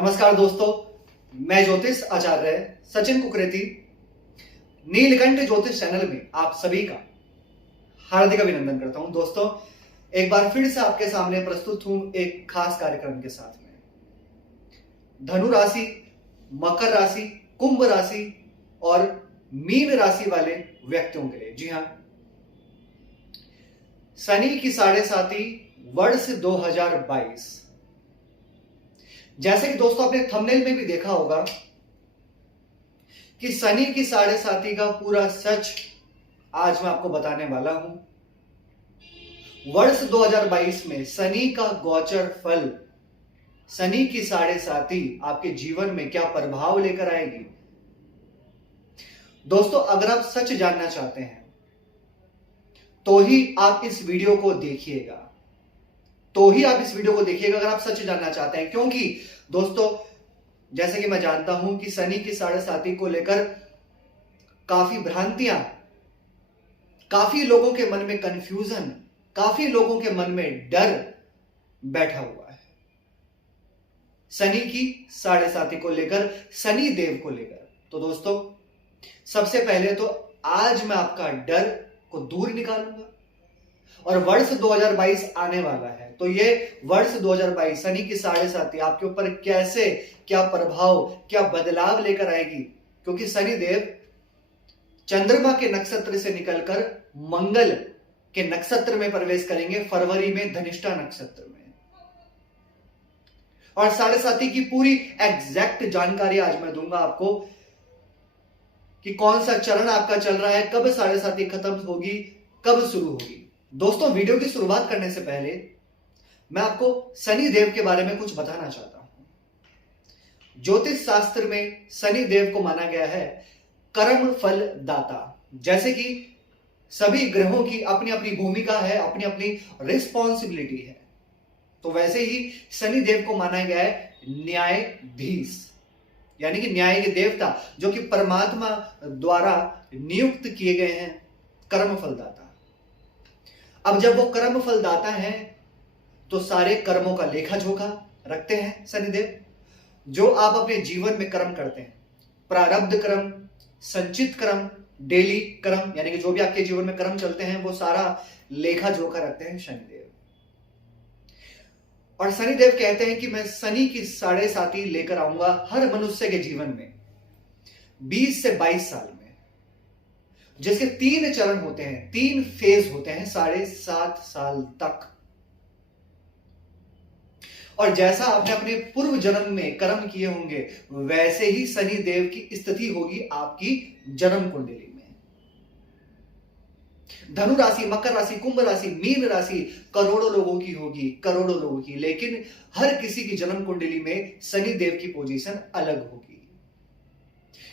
नमस्कार दोस्तों, मैं ज्योतिष आचार्य सचिन कुकरेती नीलकंठ ज्योतिष चैनल में आप सभी का हार्दिक अभिनंदन करता हूं। दोस्तों, एक बार फिर से आपके सामने प्रस्तुत हूं एक खास कार्यक्रम के साथ में। धनु राशि, मकर राशि, कुंभ राशि और मीन राशि वाले व्यक्तियों के लिए, जी हां, शनि की 7.5 वर्ष 2022। जैसे कि दोस्तों आपने थंबनेल में भी देखा होगा कि शनि की 7.5 का पूरा सच आज मैं आपको बताने वाला हूं। वर्ष 2022 में शनि का गोचर फल, शनि की 7.5 आपके जीवन में क्या प्रभाव लेकर आएगी। दोस्तों, अगर आप सच जानना चाहते हैं तो ही आप इस वीडियो को देखिएगा, अगर आप सच जानना चाहते हैं। क्योंकि दोस्तों, जैसे कि मैं जानता हूं कि शनि की 7.5 को लेकर काफी भ्रांतियां, काफी लोगों के मन में कंफ्यूजन, काफी लोगों के मन में डर बैठा हुआ है शनि की 7.5 को लेकर, शनि देव को लेकर। तो दोस्तों, सबसे पहले तो आज मैं आपका डर को दूर निकालूंगा और वर्ष 2022 आने वाला है, तो ये वर्ष 2022 शनि की 7.5 आपके ऊपर कैसे, क्या प्रभाव, क्या बदलाव लेकर आएगी। क्योंकि शनि देव चंद्रमा के नक्षत्र से निकलकर मंगल के नक्षत्र में प्रवेश करेंगे फरवरी में, धनिष्ठा नक्षत्र में। और 7.5 की पूरी एग्जैक्ट जानकारी आज मैं दूंगा आपको कि कौन सा चरण आपका चल रहा है, कब 7.5 खत्म होगी, कब शुरू होगी। दोस्तों, वीडियो की शुरुआत करने से पहले मैं आपको शनि देव के बारे में कुछ बताना चाहता हूं। ज्योतिष शास्त्र में शनि देव को माना गया है कर्म फल दाता। जैसे कि सभी ग्रहों की अपनी अपनी भूमिका है, अपनी अपनी रिस्पॉन्सिबिलिटी है, तो वैसे ही शनि देव को माना गया है न्यायाधीश, यानी कि न्याय के देवता, जो कि परमात्मा द्वारा नियुक्त किए गए हैं कर्म फलदाता। अब जब वो कर्म फलदाता है तो सारे कर्मों का लेखा जोखा रखते हैं शनिदेव। जो आप अपने जीवन में कर्म करते हैं, प्रारब्ध कर्म, संचित कर्म, डेली कर्म, यानी कि जो भी आपके जीवन में कर्म चलते हैं, वो सारा लेखा जोखा रखते हैं शनिदेव। और शनिदेव कहते हैं कि मैं शनि की 7.5 लेकर आऊंगा हर मनुष्य के जीवन में 20 से 22 साल में, जिसके 3 चरण होते हैं, 3 फेज होते हैं 7.5 साल तक। और जैसा आपने अपने पूर्व जन्म में कर्म किए होंगे, वैसे ही शनि देव की स्थिति होगी आपकी जन्म कुंडली में। धनु राशि, मकर राशि, कुंभ राशि, मीन राशि करोड़ों लोगों की होगी, करोड़ों लोगों की, लेकिन हर किसी की जन्म कुंडली में शनि देव की पोजीशन अलग होगी।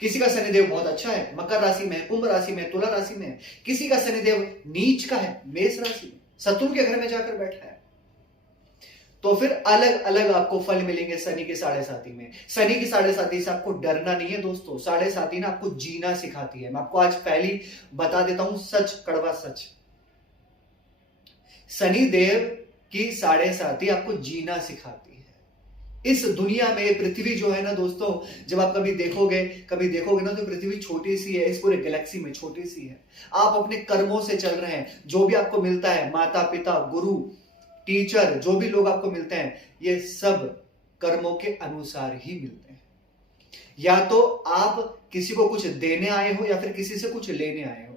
किसी का शनिदेव बहुत अच्छा है, मकर राशि में, कुंभ राशि में, तुला राशि में। किसी का शनिदेव नीच का है, मेष राशि में, शत्रु के घर में जाकर बैठा है। तो फिर अलग अलग आपको फल मिलेंगे शनि के 7.5 में। शनि की 7.5 से आपको डरना नहीं है दोस्तों। 7.5 ना आपको जीना सिखाती है। मैं आपको आज पहली बता देता हूं सच, कड़वा सच। शनि देव की 7.5 आपको जीना सिखाती है। इस दुनिया में पृथ्वी जो है ना दोस्तों, जब आप कभी देखोगे ना, तो पृथ्वी छोटी सी है, इस पूरे गैलेक्सी में छोटी सी है। आप अपने कर्मों से चल रहे हैं। जो भी आपको मिलता है, माता पिता, गुरु, टीचर, जो भी लोग आपको मिलते हैं, ये सब कर्मों के अनुसार ही मिलते हैं। या तो आप किसी को कुछ देने आए हो या फिर किसी से कुछ लेने आए हो।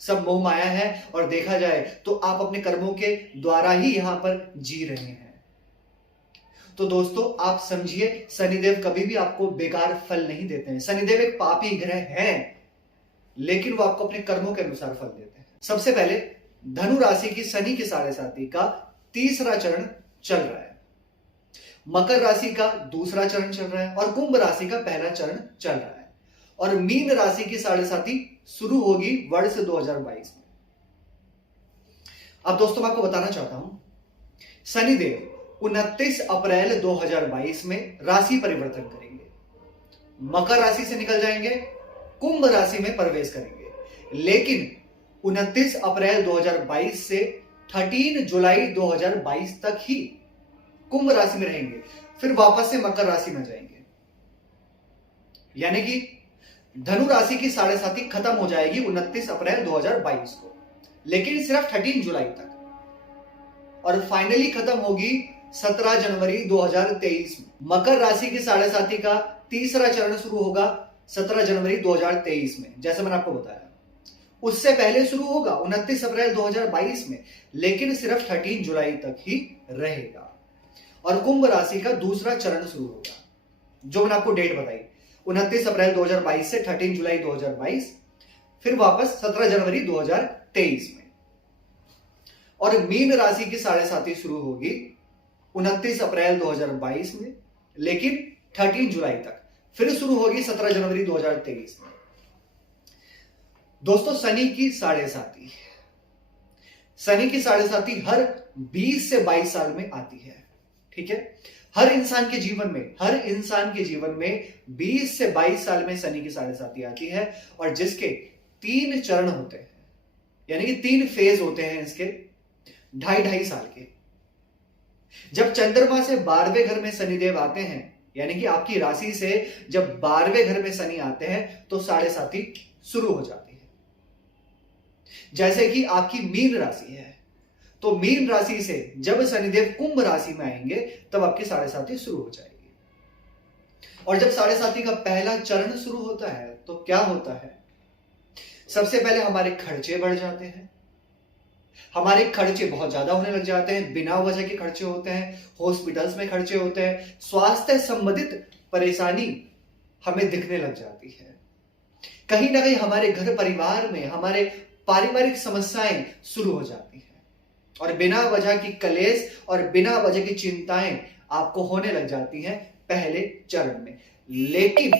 सब मोह माया है, और देखा जाए तो आप अपने कर्मों के द्वारा ही यहां पर जी रहे हैं। तो दोस्तों, आप समझिए, शनिदेव कभी भी आपको बेकार फल नहीं देते हैं। शनिदेव एक पापी ग्रह है, लेकिन वो आपको अपने कर्मों के अनुसार फल देते हैं। सबसे पहले धनु राशि की शनि की 7.5 का तीसरा चरण चल रहा है, मकर राशि का दूसरा चरण चल रहा है, और कुंभ राशि का पहला चरण चल रहा है, और मीन राशि की 7.5 शुरू होगी वर्ष 2022 में। अब दोस्तों, मैं आपको बताना चाहता हूं, शनिदेव 29 अप्रैल 2022 में राशि परिवर्तन करेंगे, मकर राशि से निकल जाएंगे, कुंभ राशि में प्रवेश करेंगे। लेकिन 29 अप्रैल 2022 से 13 जुलाई 2022 तक ही कुंभ राशि में रहेंगे। फिर वापस से मकर राशि में जाएंगे। यानी कि धनु राशि की साढ़े साथी खत्म हो जाएगी 29 अप्रैल 2022 को, लेकिन सिर्फ 13 जुलाई तक, और फाइनली खत्म होगी 17 जनवरी 2023 में। मकर राशि की साढ़े साथी का तीसरा चरण शुरू होगा 17 जनवरी 2023 में, जैसे मैंने आपको बताया। उससे पहले शुरू होगा 29 अप्रैल 2022 में, लेकिन सिर्फ 13 जुलाई तक ही रहेगा। और कुंभ राशि का दूसरा चरण शुरू होगा, जो मैंने आपको डेट बताई, 29 अप्रैल 2022 से 13 जुलाई 2022, फिर वापस 17 जनवरी 2023 में। और मीन राशि की साढ़े साथी शुरू होगी 29 अप्रैल 2022 में, लेकिन 13 जुलाई तक, फिर शुरू होगी 17 जनवरी 2023 में। दोस्तों, शनि की साढ़े साथी, शनि की साढ़े साथी हर 20 से 22 साल में आती है। ठीक है, हर इंसान के जीवन में 20 से 22 साल में शनि की साढ़े साथी आती है, और जिसके 3 चरण होते हैं, यानी कि 3 फेज होते हैं इसके, 2.5 साल के। जब चंद्रमा से 12वें घर में शनिदेव आते हैं, यानी कि आपकी राशि से जब 12वें घर में शनि आते हैं, तो साढ़े साथी शुरू हो जाती है। जैसे कि आपकी मीन राशि है, तो मीन राशि से जब शनिदेव कुंभ राशि में आएंगे, तब आपकी साढ़े साथी शुरू हो जाएगी। और जब साढ़े साथी का पहला चरण शुरू होता है, तो क्या होता है? सबसे पहले हमारे खर्चे बढ़ जाते हैं, हमारे खर्चे बहुत ज्यादा होने लग जाते हैं, बिना वजह के खर्चे होते हैं, हॉस्पिटल्स में खर्चे होते हैं, स्वास्थ्य संबंधित परेशानी हमें दिखने लग जाती है। कहीं ना कहीं हमारे घर परिवार में हमारे पारिवारिक समस्याएं शुरू हो जाती हैं, और बिना वजह की कलेश और बिना वजह की चिंताएं आपको होने लग जाती हैं पहले चरण में। लेकिन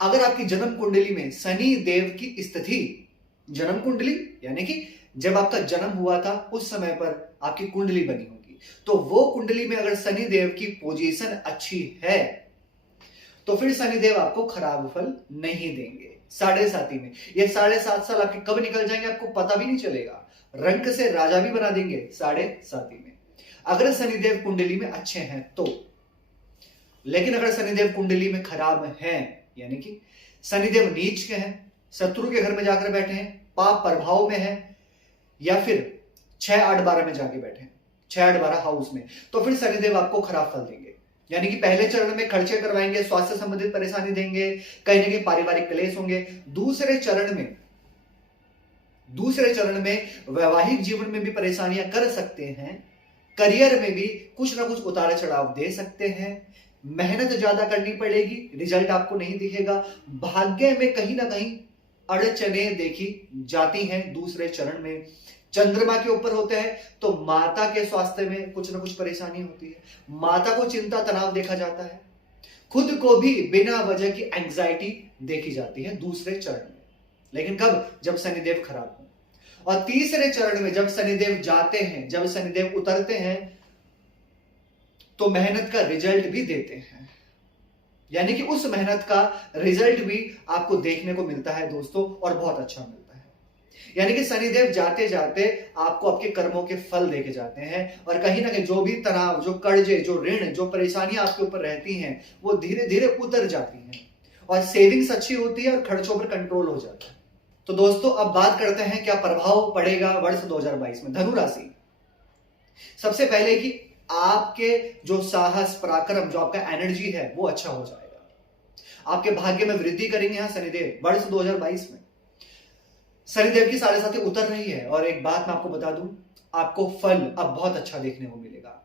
अगर आपकी जन्म कुंडली में शनि देव की स्थिति, जन्म कुंडली यानी कि जब आपका जन्म हुआ था उस समय पर आपकी कुंडली बनी होगी, तो वो कुंडली में अगर शनि देव की पोजीशन अच्छी है, तो फिर शनिदेव आपको खराब फल नहीं देंगे। साढ़े साथी में ये 7.5 साल आपके कब निकल जाएंगे आपको पता भी नहीं चलेगा, रंक से राजा भी बना देंगे साढ़े साथी में, अगर शनिदेव कुंडली में अच्छे हैं तो। लेकिन अगर शनिदेव कुंडली में खराब हैं, यानी कि शनिदेव नीच के हैं, शत्रु के घर में जाकर बैठे हैं, पाप प्रभाव में है, या फिर 6-8-12 में जाके बैठे हैं, 6-8-12 हाउस में, तो फिर शनिदेव आपको खराब फल देंगे। यानी कि पहले चरण में खर्चे करवाएंगे, स्वास्थ्य संबंधित परेशानी देंगे, कहीं ना कहीं पारिवारिक क्लेश होंगे। दूसरे चरण में वैवाहिक जीवन में भी परेशानियां कर सकते हैं, करियर में भी कुछ ना कुछ उतार चढ़ाव दे सकते हैं, मेहनत ज्यादा करनी पड़ेगी, रिजल्ट आपको नहीं दिखेगा, भाग्य में कहीं ना कहीं अड़चने देखी जाती हैं। दूसरे चरण में चंद्रमा के ऊपर होते हैं, तो माता के स्वास्थ्य में कुछ ना कुछ परेशानी होती है, माता को चिंता तनाव देखा जाता है, खुद को भी बिना वजह की एंजाइटी देखी जाती है दूसरे चरण में। लेकिन कब? जब शनिदेव खराब हो। और तीसरे चरण में जब शनिदेव जाते हैं, जब शनिदेव उतरते हैं, तो मेहनत का रिजल्ट भी देते हैं, यानी कि उस मेहनत का रिजल्ट भी आपको देखने को मिलता है दोस्तों, और बहुत अच्छा मिलता है। यानी कि शनिदेव जाते जाते आपको आपके कर्मों के फल देके जाते हैं, और कहीं ना कहीं जो भी तनाव, जो कर्जे, जो ऋण, जो परेशानियां आपके ऊपर रहती हैं, वो धीरे धीरे उतर जाती हैं, और सेविंग्स अच्छी होती है, और खर्चों पर कंट्रोल हो जाता है। तो दोस्तों, अब बात करते हैं क्या प्रभाव पड़ेगा वर्ष 2022 में धनु राशि। सबसे पहले कि आपके जो साहस, पराक्रम, जो आपका एनर्जी है, वो अच्छा हो जाएगा। आपके भाग्य में वृद्धि करेंगे यहां शनिदेव वर्ष 2022 में। शनिदेव की साढ़े साथी उतर रही है, और एक बात मैं आपको बता दूं, आपको फल अब बहुत अच्छा देखने को मिलेगा।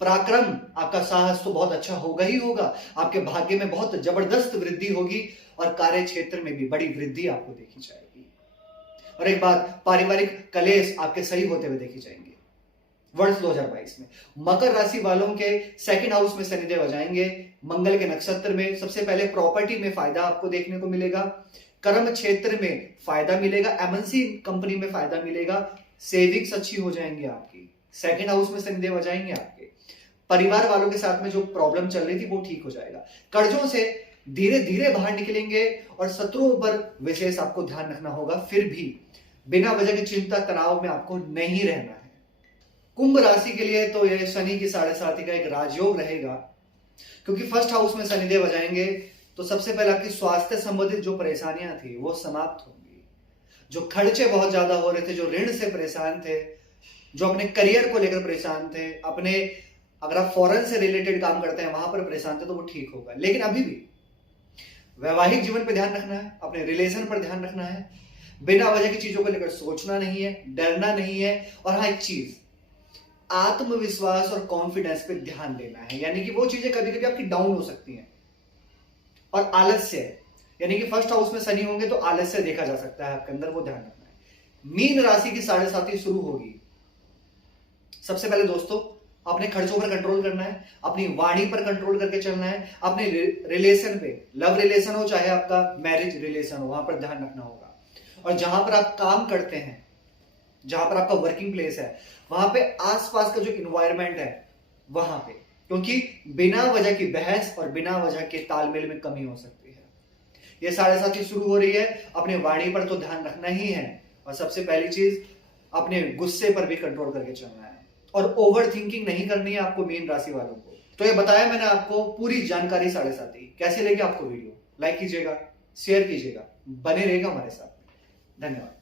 पराक्रम, आपका साहस तो बहुत अच्छा होगा ही होगा, आपके भाग्य में बहुत जबरदस्त वृद्धि होगी, और कार्य क्षेत्र में भी बड़ी वृद्धि आपको देखी जाएगी। और एक बात, पारिवारिक कलेश आपके सही होते हुए देखी जाएंगे वर्ष 2022 में। मकर राशि वालों के 2nd हाउस में शनिदेव आ जाएंगे, मंगल के नक्षत्र में। सबसे पहले प्रॉपर्टी में फायदा आपको देखने को मिलेगा, कर्म क्षेत्र में फायदा मिलेगा, एमएनसी कंपनी में फायदा मिलेगा, सेविंग्स अच्छी हो जाएंगी आपकी। 2nd हाउस में शनिदेव आ जाएंगे आपके। परिवार वालों के साथ में जो प्रॉब्लम चल रही थी वो ठीक हो जाएगा, कर्जों से धीरे धीरे बाहर निकलेंगे, और शत्रुओं पर विशेष आपको ध्यान रखना होगा। फिर भी बिना वजह की चिंता तनाव में आपको नहीं रहना है। कुंभ राशि के लिए तो ये शनि की 7.5 का एक राजयोग रहेगा, क्योंकि फर्स्ट हाउस में शनिदेव आ जाएंगे। तो सबसे पहले आपकी स्वास्थ्य संबंधित जो परेशानियां थी वो समाप्त होंगी। जो खर्चे बहुत ज्यादा हो रहे थे, जो ऋण से परेशान थे, जो अपने करियर को लेकर परेशान थे, अपने अगर आप फॉरेन से रिलेटेड काम करते हैं वहां पर परेशान थे, तो वो ठीक होगा। लेकिन अभी भी वैवाहिक जीवन पर ध्यान रखना है, अपने रिलेशन पर ध्यान रखना है, बिना वजह की चीजों को लेकर सोचना नहीं है, डरना नहीं है। और हाँ, एक चीज, आत्मविश्वास और कॉन्फिडेंस पे ध्यान देना है। यानी कि वो चीजें कभी कभी आपकी डाउन हो सकती हैं। और आलस्य, यानी कि फर्स्ट हाउस में शनि होंगे तो आलस्य देखा जा सकता है आपके अंदर, वो ध्यान रखना है। मीन राशि की 7.5 शुरू होगी। सबसे पहले दोस्तों, अपने खर्चों पर कंट्रोल करना है, अपनी वाणी पर कंट्रोल करके चलना है, अपने रिलेशन पे, लव रिलेशन हो चाहे आपका मैरिज रिलेशन हो, वहां पर ध्यान रखना होगा। और जहां पर आप काम करते हैं, जहां पर आपका वर्किंग प्लेस है, वहां पे आसपास का जो इन्वायरमेंट है वहां पे, क्योंकि बिना वजह की बहस और बिना वजह के तालमेल में कमी हो सकती है। ये 7.5 शुरू हो रही है, अपने वाणी पर तो ध्यान रखना ही है। और सबसे पहली चीज, अपने गुस्से पर भी कंट्रोल करके चलना है। और ओवर थिंकिंग नहीं करनी है आपको, मीन राशि वालों को। तो ये बताया मैंने आपको पूरी जानकारी 7.5। कैसे लगी आपको वीडियो? लाइक कीजिएगा, शेयर कीजिएगा, बने रहेगा हमारे साथ। धन्यवाद।